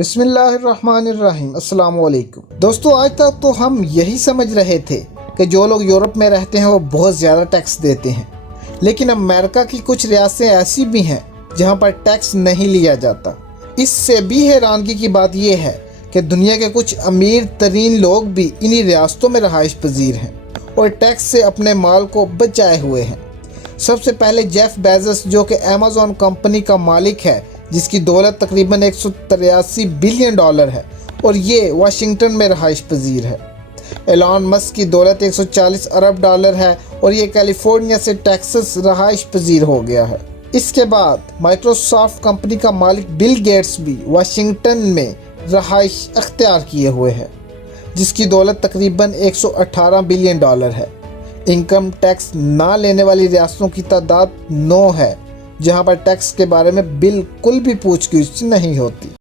बिस्मिल्लाहिर्रहमानिर्रहीम। अस्सलाम वालेकुम दोस्तों, आज तक तो हम यही समझ रहे थे कि जो लोग यूरोप में रहते हैं वो बहुत ज़्यादा टैक्स देते हैं, लेकिन अमेरिका की कुछ रियासतें ऐसी भी हैं जहां पर टैक्स नहीं लिया जाता। इससे भी हैरानगी की बात यह है कि दुनिया के कुछ अमीर तरीन लोग भी इन्हीं रियासतों में रहाइश पजीर हैं और टैक्स से अपने माल को बचाए हुए हैं। सबसे पहले जेफ बेजोस, जो कि अमेज़न कंपनी का मालिक है, जिसकी दौलत तकरीबन 183 बिलियन डॉलर है और ये वाशिंगटन में रहाइश पजीर है। एलन मस्क की दौलत 140 अरब डॉलर है और ये कैलिफोर्निया से टेक्सास रहाइश पजीर हो गया है। इसके बाद माइक्रोसॉफ्ट कंपनी का मालिक बिल गेट्स भी वाशिंगटन में रहाइश अख्तियार किए हुए है, जिसकी दौलत तकरीबन 118 बिलियन डॉलर है। इनकम टैक्स ना लेने वाली रियासतों की तादाद 9 है, जहां पर टैक्स के बारे में बिल्कुल भी पूछ गिछ नहीं होती।